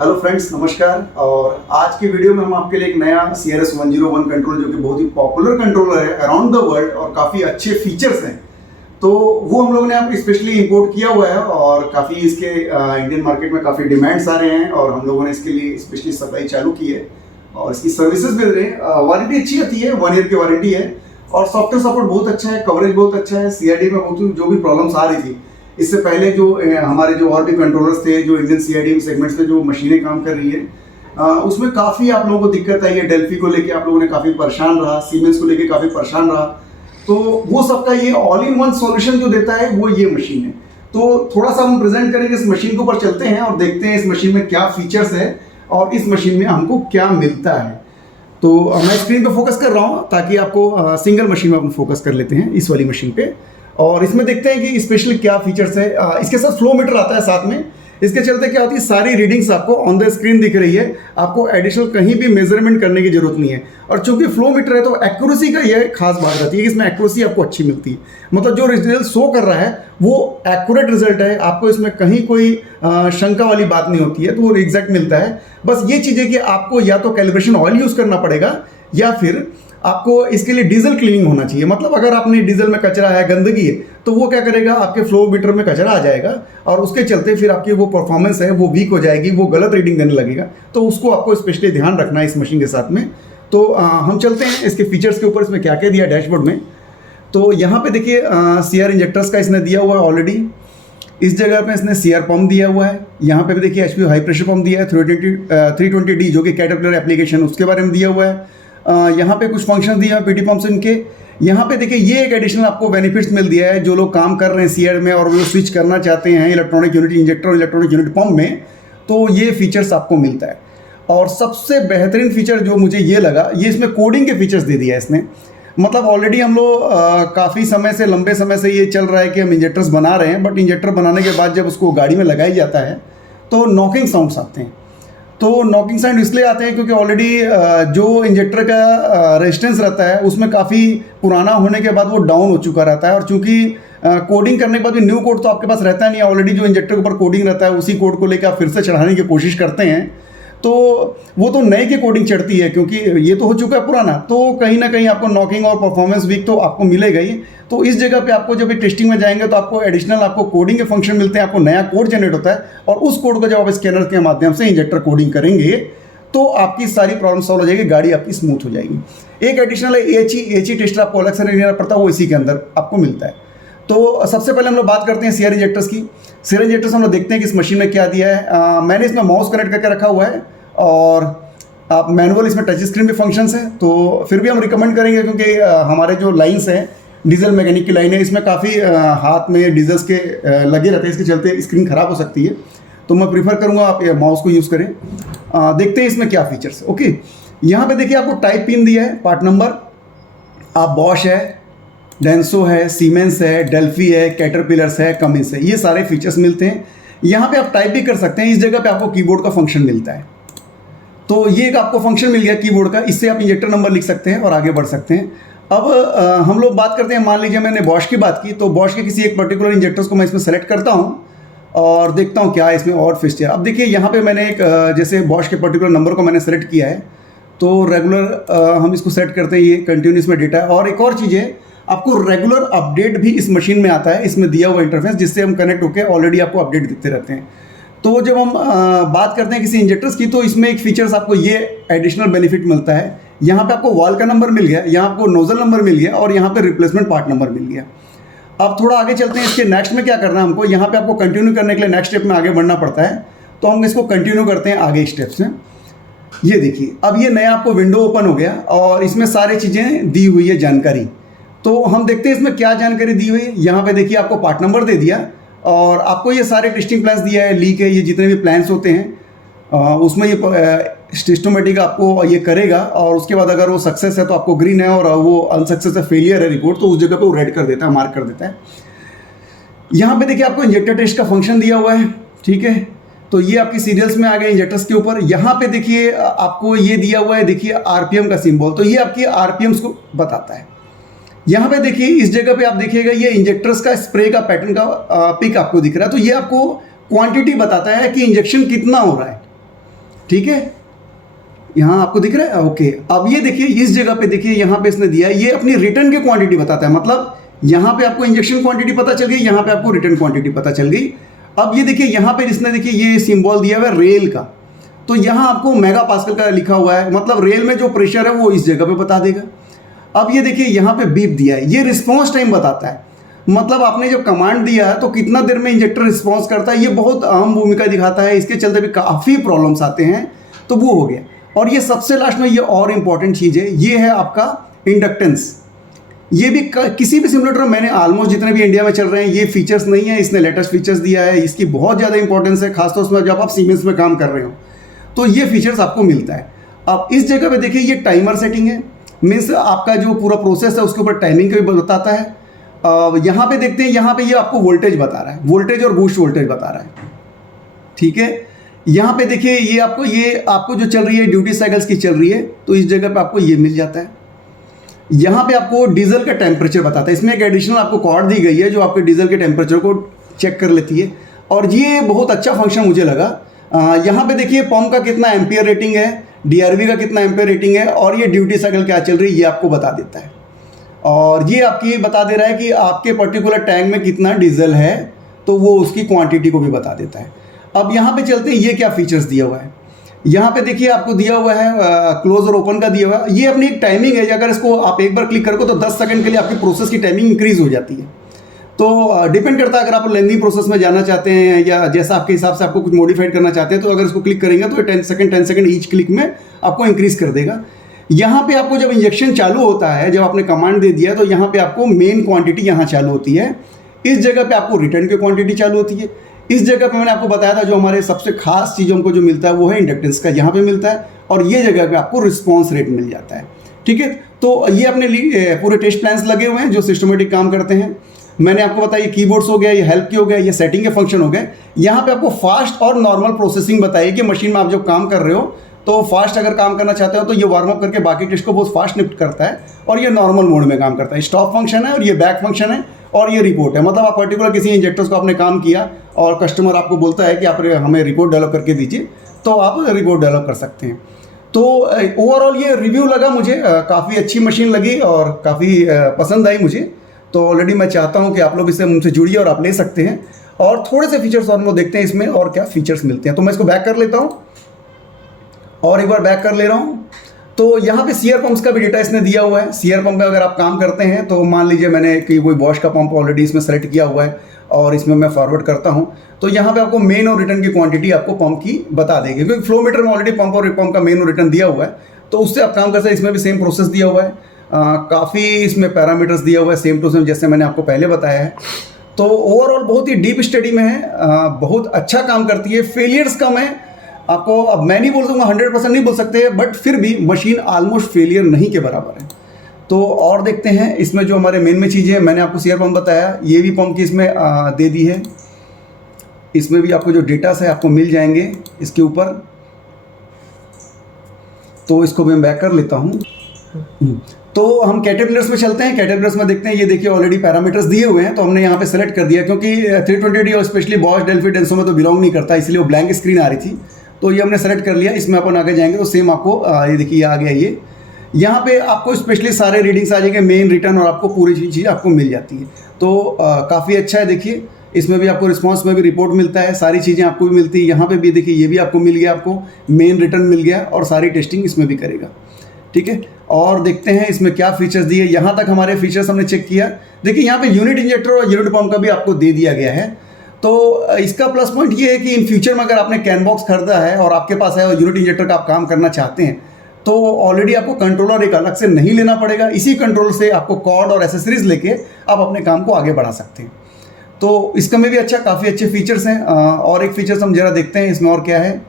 Hello friends, नमस्कार। और आज की वीडियो में हम आपके लिए एक नया CRS 101 कंट्रोल, जो कि बहुत ही पॉपुलर कंट्रोलर है अराउंड द वर्ल्ड और काफ़ी अच्छे फीचर्स हैं, तो वो हम लोगों ने आप स्पेशली इंपोर्ट किया हुआ है और काफ़ी इसके इंडियन मार्केट में काफ़ी डिमांड्स आ रहे हैं और हम लोगों ने इसके लिए स्पेशली सप्लाई चालू की है और इसकी सर्विसेज मिल रही है। वारंटी अच्छी आती है, 1 ईयर की वारंटी है और सॉफ्टवेयर सपोर्ट बहुत अच्छा है, कवरेज बहुत अच्छा है। CID में बहुत जो भी प्रॉब्लम्स आ रही थी, इससे पहले जो हमारे जो और भी कंट्रोलर्स थे जो इंडियन CID सेगमेंट्स में जो मशीनें काम कर रही है, उसमें काफ़ी आप लोगों को दिक्कत आई है। डेल्फी को लेके आप लोगों ने काफ़ी परेशान रहा, सीमेंस को लेके काफ़ी परेशान रहा, तो वो सबका ये ऑल इन वन सॉल्यूशन जो देता है वो ये मशीन है। तो थोड़ा सा हम प्रेजेंट करेंगे, इस मशीन के ऊपर चलते हैं और देखते हैं इस मशीन में क्या फीचर्स है और इस मशीन में हमको क्या मिलता है। तो मैं स्क्रीन पे फोकस कर रहा हूँ ताकि आपको सिंगल मशीन में अपन फोकस कर लेते हैं इस वाली मशीन पे और इसमें देखते हैं कि स्पेशली क्या फीचर्स है। इसके साथ फ्लो मीटर आता है साथ में। इसके चलते क्या होती है, सारी रीडिंग्स आपको ऑन द स्क्रीन दिख रही है, आपको एडिशनल कहीं भी मेजरमेंट करने की जरूरत नहीं है। और चूंकि फ्लो मीटर है तो एक्यूरेसी का यह खास बात रहती है कि इसमें एक्यूरेसी आपको अच्छी मिलती है। मतलब जो रिजल्ट शो कर रहा है वो एक्यूरेट रिजल्ट है, आपको इसमें कहीं कोई शंका वाली बात नहीं होती है, तो वो एग्जैक्ट मिलता है। बस ये चीज़ है कि आपको या तो कैलिब्रेशन ऑयल यूज़ करना पड़ेगा या फिर आपको इसके लिए डीजल क्लीनिंग होना चाहिए। मतलब अगर आपने डीजल में कचरा है, गंदगी है, तो वो क्या करेगा, आपके फ्लो मीटर में कचरा आ जाएगा और उसके चलते फिर आपकी वो परफॉर्मेंस है वो वीक हो जाएगी, वो गलत रीडिंग देने लगेगा। तो उसको आपको स्पेशली ध्यान रखना है इस मशीन के साथ में। तो हम चलते हैं इसके फीचर्स के ऊपर, इसमें क्या क्या दिया डैशबोर्ड में। तो यहाँ पे देखिए CR इंजेक्टर्स का इसने दिया हुआ है ऑलरेडी। इस जगह पे इसने CR पंप दिया हुआ है। यहाँ पे भी देखिए HP हाई प्रेशर पंप दिया है 320D, जो कि कैटरपिलर एप्लीकेशन उसके बारे में दिया हुआ है। यहाँ पे कुछ फंक्शन दिए हैं PT पंप से इनके। यहाँ पे देखिए ये एक एडिशनल आपको बेनिफिट्स मिल दिया है, जो लोग काम कर रहे हैं CR में और वो स्विच करना चाहते हैं इलेक्ट्रॉनिक यूनिट इंजेक्टर और इलेक्ट्रॉनिक यूनिट पंप में, तो ये फीचर्स आपको मिलता है। और सबसे बेहतरीन फीचर जो मुझे ये लगा, ये इसमें कोडिंग के फीचर्स दे दिया है इसने। मतलब ऑलरेडी हम लोग काफ़ी समय से, लंबे समय से ये चल रहा है कि हम इंजेक्टर्स बना रहे हैं, बट इंजेक्टर बनाने के बाद जब उसको गाड़ी में लगाया जाता है तो नॉकिंग साउंड्स आते हैं। तो नॉकिंग साउंड इसलिए आते हैं क्योंकि ऑलरेडी जो इंजेक्टर का रेजिस्टेंस रहता है उसमें काफ़ी पुराना होने के बाद वो डाउन हो चुका रहता है। और चूंकि कोडिंग करने के बाद भी न्यू कोड तो आपके पास रहता नहीं है, ऑलरेडी जो इंजेक्टर के ऊपर कोडिंग रहता है उसी कोड को लेकर आप फिर से चढ़ाने की कोशिश करते हैं, तो वो तो नए की कोडिंग चढ़ती है क्योंकि ये तो हो चुका है पुराना। तो कहीं ना कहीं आपको नॉकिंग और परफॉर्मेंस वीक तो आपको मिलेगा ही। तो इस जगह पे आपको जब टेस्टिंग में जाएंगे तो आपको एडिशनल आपको कोडिंग के फंक्शन मिलते हैं, आपको नया कोड जनरेट होता है और उस कोड को जब आप स्कैनर के माध्यम से इंजेक्टर कोडिंग करेंगे तो आपकी सारी प्रॉब्लम सॉल्व हो जाएगी, गाड़ी आपकी स्मूथ हो जाएगी। एक एडिशनल AHE टेस्टर आपको अलग से नहीं लेना पड़ता, वो इसी के अंदर आपको मिलता है। तो सबसे पहले हम लोग बात करते हैं CR इंजेक्टर्स की। CR इंजेक्टर्स हम लोग देखते हैं कि इस मशीन में क्या दिया है। मैंने इसमें माउस कनेक्ट करके रखा हुआ है और आप मैनुअल, इसमें टच स्क्रीन भी फंक्शंस है, तो फिर भी हम रिकमेंड करेंगे क्योंकि हमारे जो लाइंस हैं डीजल मैकेनिक की लाइन है, इसमें काफ़ी हाथ में डीजल्स के लगे रहते हैं, इसके चलते स्क्रीन ख़राब हो सकती है। तो मैं प्रीफर करूँगा आप माउस को यूज़ करें। देखते हैं इसमें क्या फीचर्स है। ओके, यहाँ पे देखिए आपको टाइप पिन दिया है, पार्ट नंबर, आप बॉश है, डेंसो है, सीमेंस है, डेल्फी है, कैटरपिलर्स है, कमिंस है, ये सारे फीचर्स मिलते हैं। यहाँ पे आप टाइप भी कर सकते हैं। इस जगह पे आपको कीबोर्ड का फंक्शन मिलता है, तो ये एक आपको फंक्शन मिल गया कीबोर्ड का, इससे आप इंजेक्टर नंबर लिख सकते हैं और आगे बढ़ सकते हैं। अब हम लोग बात करते हैं, मान लीजिए मैंने बॉश की बात की, तो बॉश के किसी एक पर्टिकुलर इंजेक्टर्स को मैं इसमें सेलेक्ट करता हूँ और देखता हूँ क्या है इसमें और फीचर। अब देखिए यहाँ पे मैंने एक जैसे बॉश के पर्टिकुलर नंबर को मैंने सेलेक्ट किया है, तो रेगुलर हम इसको सेलेक्ट करते हैं, ये कंटिन्यूस में डेटा है। और एक और चीज़ है, आपको रेगुलर अपडेट भी इस मशीन में आता है, इसमें दिया हुआ इंटरफेस, जिससे हम कनेक्ट होकर ऑलरेडी आपको अपडेट देते रहते हैं। तो जब हम बात करते हैं किसी इंजेक्टर्स की, तो इसमें एक फीचर्स आपको ये एडिशनल बेनिफिट मिलता है। यहाँ पे आपको वॉल का नंबर मिल गया, यहाँ आपको नोजल नंबर मिल गया और यहाँ पे रिप्लेसमेंट पार्ट नंबर मिल गया। अब थोड़ा आगे चलते हैं, इसके नेक्स्ट में क्या करना है हमको। यहाँ पे आपको कंटिन्यू करने के लिए नेक्स्ट स्टेप में आगे बढ़ना पड़ता है, तो हम इसको कंटिन्यू करते हैं आगे स्टेप्स में। ये देखिए अब ये नया आपको विंडो ओपन हो गया और इसमें सारी चीज़ें दी हुई है जानकारी। तो हम देखते हैं इसमें क्या जानकारी दी हुई है। यहाँ पे देखिए आपको पार्ट नंबर दे दिया और आपको ये सारे टेस्टिंग प्लान्स दिया है, लीक है, ये जितने भी प्लान्स होते हैं उसमें ये सिस्टमेटिक आपको ये करेगा और उसके बाद अगर वो सक्सेस है तो आपको ग्रीन है और वो अनसक्सेस है, फेलियर है रिपोर्ट, तो उस जगह पे वो रेड कर देता है, मार्क कर देता है। यहाँ पे देखिए आपको इंजेक्टर टेस्ट का फंक्शन दिया हुआ है, ठीक है। तो ये आपकी सीरियल्स में आ गए इंजेक्टर्स के ऊपर। यहाँ पे देखिए आपको ये दिया हुआ है, देखिए RPM का सिंबल, तो ये आपकी RPMs को बताता है। यहाँ पे देखिए इस जगह पे आप देखिएगा ये इंजेक्टर्स का स्प्रे का पैटर्न का पिक आपको दिख रहा है, तो ये आपको क्वांटिटी बताता है कि इंजेक्शन कितना हो रहा है। ठीक है, यहाँ आपको दिख रहा है, ओके। अब ये देखिए इस जगह पे देखिए, यहाँ पे इसने दिया है, ये अपनी रिटर्न की क्वांटिटी बताता है, मतलब यहाँ पे आपको इंजेक्शन क्वांटिटी पता चल गई, यहाँ पे आपको रिटर्न क्वांटिटी पता चल गई। अब ये देखिए यहाँ पे इसने देखिए ये सिंबल दिया हुआ है रेल का, तो यहाँ आपको मेगा पास्कल का लिखा हुआ है, मतलब रेल में जो प्रेशर है वो इस जगह पे बता देगा। अब ये देखिए यहाँ पे बीप दिया है, ये रिस्पॉन्स टाइम बताता है, मतलब आपने जब कमांड दिया है तो कितना देर में इंजेक्टर रिस्पॉन्स करता है, ये बहुत अहम भूमिका दिखाता है। इसके चलते भी काफ़ी प्रॉब्लम्स आते हैं, तो वो हो गया। और ये सबसे लास्ट में ये और इम्पॉर्टेंट चीज़ है, ये है आपका इंडक्टेंस। ये भी किसी भी सिमुलेटर में मैंने ऑलमोस्ट जितने भी इंडिया में चल रहे हैं ये फीचर्स नहीं है, इसने लेटेस्ट फीचर्स दिया है, इसकी बहुत ज़्यादा इंपॉर्टेंस है, खासतौर से जब आप सीमेंस में काम कर रहे हो तो ये फीचर्स आपको मिलता है। अब इस जगह पे देखिए ये टाइमर सेटिंग है, मीन्स आपका जो पूरा प्रोसेस है उसके ऊपर टाइमिंग का भी बताता है। यहाँ पे देखते हैं, यहाँ पे ये आपको वोल्टेज बता रहा है, वोल्टेज और बूस्ट वोल्टेज बता रहा है, ठीक है। यहाँ पे देखिए ये आपको जो चल रही है ड्यूटी साइकिल्स की चल रही है, तो इस जगह पे आपको ये मिल जाता है। यहाँ पे आपको डीजल का टेम्परेचर बताता है, इसमें एक एडिशनल आपको कॉर्ड दी गई है जो आपके डीजल के टेम्परेचर को चेक कर लेती है, और ये बहुत अच्छा फंक्शन मुझे लगा। यहाँ पे देखिए पंप का कितना एम्पियर रेटिंग है, डीआरवी का कितना एम्पियर रेटिंग है, और ये ड्यूटी साइकिल क्या चल रही है ये आपको बता देता है। और ये आपकी बता दे रहा है कि आपके पर्टिकुलर टैंक में कितना डीजल है, तो वो उसकी क्वांटिटी को भी बता देता है। अब यहाँ पे चलते हैं, ये क्या फीचर्स दिया हुआ है। यहाँ पे देखिए आपको दिया हुआ है क्लोज और ओपन का दिया हुआ है, ये अपनी एक टाइमिंग है, अगर इसको आप एक बार क्लिक करोगे तो 10 सेकंड के लिए आपकी प्रोसेस की टाइमिंग इंक्रीज हो जाती है। तो डिपेंड करता है, अगर आप लेंदी प्रोसेस में जाना चाहते हैं या जैसा आपके हिसाब से आपको कुछ मॉडिफाइड करना चाहते हैं, तो अगर इसको क्लिक करेंगे तो 10 सेकंड ईच क्लिक में आपको इंक्रीज कर देगा। यहाँ पे आपको जब इंजेक्शन चालू होता है, जब आपने कमांड दे दिया, तो यहाँ पे आपको मेन क्वांटिटी यहाँ चालू होती है, इस जगह पे आपको रिटर्न की क्वांटिटी चालू होती है। इस जगह पे मैंने आपको बताया था जो हमारे सबसे खास चीज़ों को जो मिलता है वो है इंडक्टेंस का, यहाँ पे मिलता है, और ये जगह पे आपको रिस्पॉन्स रेट मिल जाता है, ठीक है। तो ये अपने पूरे टेस्ट प्लान्स लगे हुए हैं जो सिस्टमेटिक काम करते हैं। मैंने आपको बताया ये कीबोर्ड्स हो गया, ये हेल्प की हो गया, ये सेटिंग के फंक्शन हो गए। यहाँ पे आपको फास्ट और नॉर्मल प्रोसेसिंग बताइए कि मशीन में आप जो काम कर रहे हो, तो फास्ट अगर काम करना चाहते हो तो ये वार्म अप करके बाकी टेस्ट को बहुत फास्ट निफ्ट करता है, और ये नॉर्मल मोड में काम करता है। स्टॉप फंक्शन है, और ये बैक फंक्शन है, और ये रिपोर्ट है, मतलब आप पर्टिकुलर किसी इंजेक्टर्स को आपने काम किया और कस्टमर आपको बोलता है कि आप हमें रिपोर्ट डेवलप करके दीजिए, तो आप रिपोर्ट डेवलप कर सकते हैं। तो ओवरऑल ये रिव्यू लगा मुझे, काफ़ी अच्छी मशीन लगी और काफ़ी पसंद आई मुझे। तो ऑलरेडी मैं चाहता हूँ कि आप लोग इससे मुझसे जुड़िए और आप ले सकते हैं, और थोड़े से फीचर्स और हम लोग देखते हैं इसमें और क्या फीचर्स मिलते हैं। तो मैं इसको बैक कर लेता हूँ और एक बार बैक कर ले रहा हूँ। तो यहाँ पे सीआर पंप्स का भी डेटा इसने दिया हुआ है। सीआर पंप में अगर आप काम करते हैं तो मान लीजिए मैंने कि कोई बॉश का पंप ऑलरेडी इसमें सेलेक्ट किया हुआ है और इसमें मैं फॉरवर्ड करता हूँ, तो यहाँ पे आपको मेन और रिटर्न की क्वांटिटी आपको पंप की बता देगी, क्योंकि फ्लो मीटर में ऑलरेडी पंप और पंप का मेन और रिटर्न दिया हुआ है, तो उससे आप काम कर सकते हैं। इसमें भी सेम प्रोसेस दिया हुआ है, काफ़ी इसमें पैरामीटर्स दिया हुआ है सेम टू सेम जैसे मैंने आपको पहले बताया है। तो ओवरऑल बहुत ही डीप स्टडी में है, बहुत अच्छा काम करती है, फेलियर्स कम है। आपको अब मैं नहीं बोल सकूँगा 100% नहीं बोल सकते, बट फिर भी मशीन ऑलमोस्ट फेलियर नहीं के बराबर है। तो और देखते हैं इसमें जो हमारे मेन में चीज़ें, मैंने आपको सीआर पंप बताया, ये भी पंप की इसमें दे दी है। इसमें भी आपको जो डेटास है आपको मिल जाएंगे इसके ऊपर। तो इसको मैं बैक कर लेता हूँ। तो हम कैटेगरीज में चलते हैं, कैटेगरीज में देखते हैं। ये देखिए ऑलरेडी पैरामीटर्स दिए हुए हैं, तो हमने यहाँ पे सेलेक्ट कर दिया, क्योंकि 320D और स्पेशली बॉश डेल्फी डेंसो में तो बिलोंग नहीं करता, इसलिए वो ब्लैंक स्क्रीन आ रही थी, तो ये हमने सेलेक्ट कर लिया। इसमें अपन आगे जाएंगे तो सेम आपको ये देखिए आ गया। ये यहाँ पे आपको स्पेशली सारे रीडिंग्स आ जाएंगे, मेन रिटर्न, और आपको पूरी चीज़ आपको मिल जाती है। तो काफ़ी अच्छा है। देखिए इसमें भी आपको रिस्पॉन्स में भी रिपोर्ट मिलता है, सारी चीज़ें आपको भी मिलती है। यहाँ पे भी देखिए ये भी आपको मिल गया, आपको मेन रिटर्न मिल गया, और सारी टेस्टिंग इसमें भी करेगा, ठीक है। और देखते हैं इसमें क्या फीचर्स दिए। यहाँ तक हमारे फीचर्स हमने चेक किया। देखिए यहाँ पे यूनिट इंजेक्टर और यूनिट पंप का भी आपको दे दिया गया है। तो इसका प्लस पॉइंट ये है कि इन फ्यूचर में अगर आपने कैन बॉक्स खरीदा है और आपके पास है और यूनिट इंजेक्टर का आप काम करना चाहते हैं, तो ऑलरेडी आपको कंट्रोलर एक अलग से नहीं लेना पड़ेगा। इसी कंट्रोल से आपको कॉर्ड और एसेसरीज लेके आप अपने काम को आगे बढ़ा सकते हैं। तो इसका में भी काफ़ी अच्छे फीचर्स हैं। और एक फीचर्स हम जरा देखते हैं इसमें और क्या है।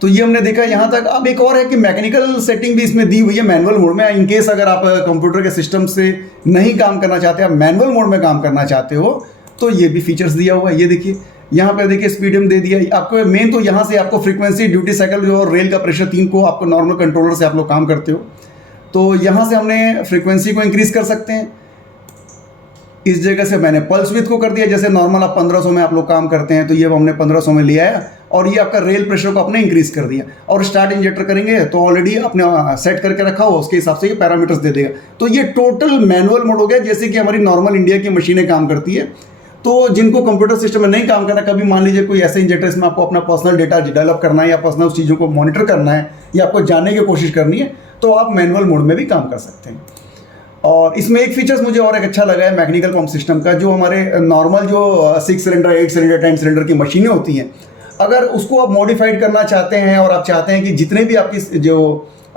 तो ये हमने देखा यहाँ तक। अब एक और है कि मैकेनिकल सेटिंग भी इसमें दी हुई है मैनुअल मोड में। इनकेस अगर आप कंप्यूटर के सिस्टम से नहीं काम करना चाहते, आप मैनुअल मोड में काम करना चाहते हो, तो ये भी फीचर्स दिया हुआ है। ये देखिए यहाँ पे देखिए स्पीडम दे दिया आपको। मेन तो यहाँ से आपको फ्रीक्वेंसी, ड्यूटी साइकिल जो और रेल का प्रेशर, तीन को आपको नॉर्मल कंट्रोलर से आप लोग काम करते हो, तो यहाँ से हमने फ्रीक्वेंसी को इंक्रीज़ कर सकते हैं। इस जगह से मैंने पल्स विड्थ को कर दिया। जैसे नॉर्मल आप 1500 में आप लोग काम करते हैं, तो ये हमने 1500 में लिया है। और ये आपका रेल प्रेशर को आपने इंक्रीज कर दिया, और स्टार्ट इंजेक्टर करेंगे तो ऑलरेडी आपने सेट करके रखा हो, उसके हिसाब से ये पैरामीटर्स दे देगा। तो ये टोटल मैनुअल मोड हो गया, जैसे कि हमारी नॉर्मल इंडिया की मशीनें काम करती है। तो जिनको कंप्यूटर सिस्टम में नहीं काम करना, कभी मान लीजिए कोई ऐसे इंजेक्टर इसमें आपको अपना पर्सनल डेटा डेवलप करना है या पर्सनल चीज़ों को मॉनिटर करना है या आपको जानने की कोशिश करनी है, तो आप मैनुअल मोड में भी काम कर सकते हैं। और इसमें एक फीचर्स मुझे और एक अच्छा लगा है मैकेनिकल पंप सिस्टम का, जो हमारे नॉर्मल जो 6 सिलेंडर 8 सिलेंडर 10 सिलेंडर की मशीनें होती हैं, अगर उसको आप मॉडिफाइड करना चाहते हैं और आप चाहते हैं कि जितने भी आपकी जो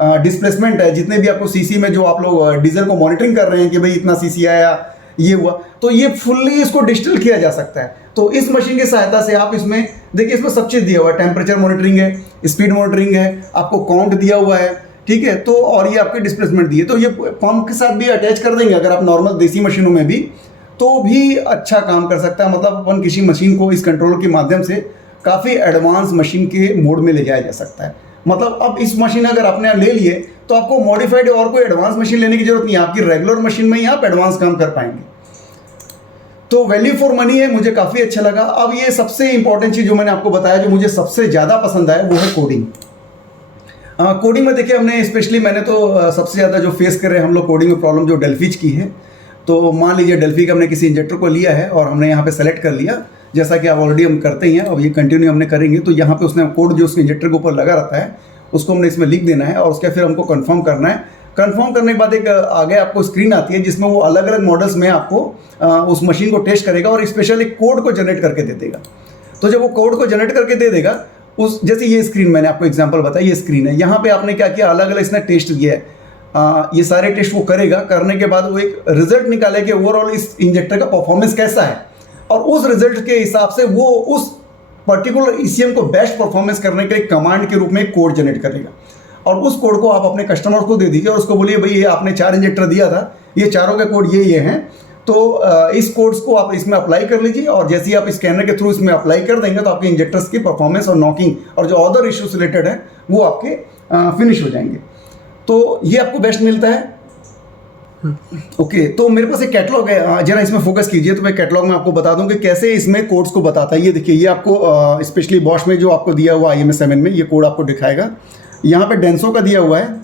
डिस्प्लेसमेंट है, जितने भी आपको सीसी में जो आप लोग डीजल को मॉनिटरिंग कर रहे हैं कि भाई इतना सीसी आया, ये हुआ, तो ये फुल्ली इसको डिजिटल किया जा सकता है। तो इस मशीन की सहायता से आप इसमें देखिए, इसमें सब चीज़ दिया हुआ है, टेम्परेचर मॉनिटरिंग है, स्पीड मॉनिटरिंग है, आपको काउंट दिया हुआ है, ठीक है। तो और ये आपके डिस्प्लेसमेंट दिए, तो ये पंप के साथ भी अटैच कर देंगे अगर आप नॉर्मल देसी मशीनों में भी, तो भी अच्छा काम कर सकता है। मतलब अपन किसी मशीन को इस कंट्रोलर के माध्यम से काफ़ी एडवांस मशीन के मोड में ले जाया जा सकता है। मतलब अब इस मशीन अगर आपने ले लिए तो आपको मॉडिफाइड और कोई एडवांस मशीन लेने की जरूरत नहीं है, आपकी रेगुलर मशीन में ही आप एडवांस काम कर पाएंगे। तो वैल्यू फॉर मनी है, मुझे काफ़ी अच्छा लगा। अब ये सबसे इंपॉर्टेंट चीज़ जो मैंने आपको बताया, जो मुझे सबसे ज़्यादा पसंद आया, वो है कोडिंग। कोडिंग में देखिए, हमने स्पेशली मैंने तो सबसे ज़्यादा जो फेस कर रहे हैं हम लोग कोडिंग में प्रॉब्लम, जो डेल्फीज की है। तो मान लीजिए डेल्फी का हमने किसी इंजेक्टर को लिया है और हमने यहाँ पे सेलेक्ट कर लिया, जैसा कि आप ऑलरेडी हम करते ही हैं, अब ये कंटिन्यू हमने करेंगे। तो यहाँ पे उसने कोड जो उसके इंजेक्टर के ऊपर लगा रहता है, उसको हमने इसमें लिख देना है और उसके फिर हमको कंफर्म करना है। कंफर्म करने के बाद एक आगे आपको स्क्रीन आती है जिसमें वो अलग अलग मॉडल्स में आपको उस मशीन को टेस्ट करेगा और स्पेशल एक कोड को जनरेट करके दे देगा। तो जब वो कोड को जनरेट करके दे देगा, उस जैसे ये स्क्रीन मैंने आपको एग्जांपल बताया, ये स्क्रीन है, यहाँ पे आपने क्या किया, अलग अलग इसने टेस्ट दिया है, ये सारे टेस्ट वो करेगा। करने के बाद वो एक रिजल्ट निकाले कि ओवरऑल इस इंजेक्टर का परफॉर्मेंस कैसा है, और उस रिजल्ट के हिसाब से वो उस पर्टिकुलर ईसीएम को बेस्ट परफॉर्मेंस करने के लिए कमांड के रूप में एक कोड जनरेट करेगा। और उस कोड को आप अपने कस्टमर को दे दीजिए और उसको बोलिए, भाई ये आपने 4 इंजेक्टर दिया था, ये चारों के कोड ये हैं, तो इस कोड्स को आप इसमें अप्लाई कर लीजिए। और जैसे ही आप स्कैनर के थ्रू इसमें अप्लाई कर देंगे तो आपके इंजेक्टर्स की परफॉर्मेंस और नॉकिंग और जो अदर इश्यूज रिलेटेड है वो आपके फिनिश हो जाएंगे। तो ये आपको बेस्ट मिलता है। ओके, तो मेरे पास एक कैटलॉग है, जरा इसमें फोकस कीजिए। तो मैं कैटलॉग में आपको बता दूं कि कैसे इसमें कोड्स को बताता है। ये देखिए, ये आपको स्पेशली बॉश में जो आपको दिया हुआ IMS 7 में ये कोड आपको दिखाएगा। यहाँ पे डेंसो का दिया हुआ है,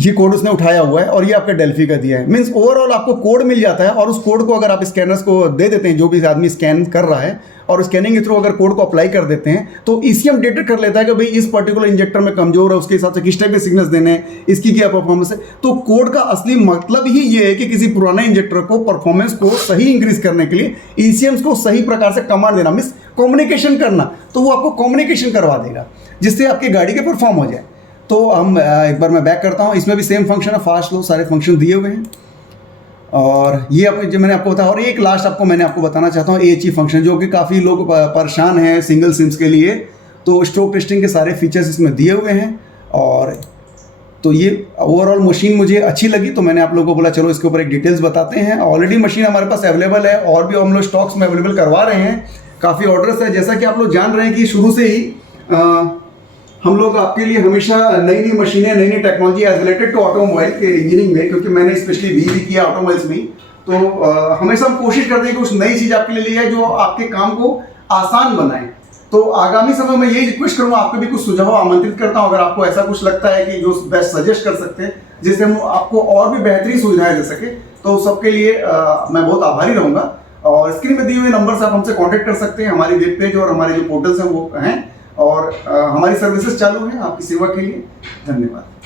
ये कोड उसने उठाया हुआ है, और ये आपका डेल्फी का दिया है। मींस ओवरऑल आपको कोड मिल जाता है, और उस कोड को अगर आप स्कैनर्स को दे देते हैं, जो भी आदमी स्कैन कर रहा है, और स्कैनिंग के थ्रू अगर कोड को अप्लाई कर देते हैं, तो ईसीएम डिटेक्ट कर लेता है कि भाई इस पर्टिकुलर इंजेक्टर में कमजोर है, उसके हिसाब से किस टाइप के सिग्नल्स देने हैं, इसकी क्या परफॉर्मेंस है। तो कोड का असली मतलब ही ये है कि किसी पुराने इंजेक्टर को परफॉर्मेंस को सही इंक्रीज करने के लिए ईसीएम्स को सही प्रकार से कमांड देना, मींस कम्युनिकेशन करना। तो वो आपको कम्युनिकेशन करवा देगा जिससे आपकी गाड़ी के परफॉर्म हो जाए। तो हम एक बार मैं बैक करता हूँ, इसमें भी सेम फंक्शन है, फास्ट लो, सारे फंक्शन दिए हुए हैं। और ये अपने जो मैंने आपको बताया, और एक लास्ट आपको मैंने आपको बताना चाहता हूँ AHE फंक्शन, जो कि काफ़ी लोग परेशान हैं सिंगल सिम्स के लिए। तो स्ट्रोक टेस्टिंग के सारे फीचर्स इसमें दिए हुए हैं। और तो ये ओवरऑल मशीन मुझे अच्छी लगी, तो मैंने आप लोगों को बोला चलो इसके ऊपर एक डिटेल्स बताते हैं। ऑलरेडी मशीन हमारे पास अवेलेबल है, और भी हम लोग स्टॉक्स में अवेलेबल करवा रहे हैं, काफ़ी ऑर्डर्स है। जैसा कि आप लोग जान रहे हैं कि शुरू से ही हम लोग आपके लिए हमेशा नई नई मशीनें, नई नई technology as related to automobile के इंजीनियरिंग में, क्योंकि मैंने स्पेशली भी किया ऑटोमोबाइल्स में, तो हमेशा हम कोशिश करते हैं कि कुछ नई चीज़ आपके लिए ले आए जो आपके काम को आसान बनाए। तो आगामी समय में यही रिक्वेस्ट करूँगा, आपके भी कुछ सुझाव आमंत्रित करता हूँ, अगर आपको ऐसा कुछ लगता है कि जो बेस्ट सजेस्ट कर सकते हैं, जिससे हम आपको और भी बेहतरीन सुविधाएं दे सके, तो सबके लिए मैं बहुत आभारी रहूँगा। और स्क्रीन में दिए हुए नंबर से आप हमसे कांटेक्ट कर सकते हैं। हमारी वेब पेज और हमारे जो पोर्टल्स हैं वो हैं, और हमारी सर्विसेज चालू हैं आपकी सेवा के लिए। धन्यवाद।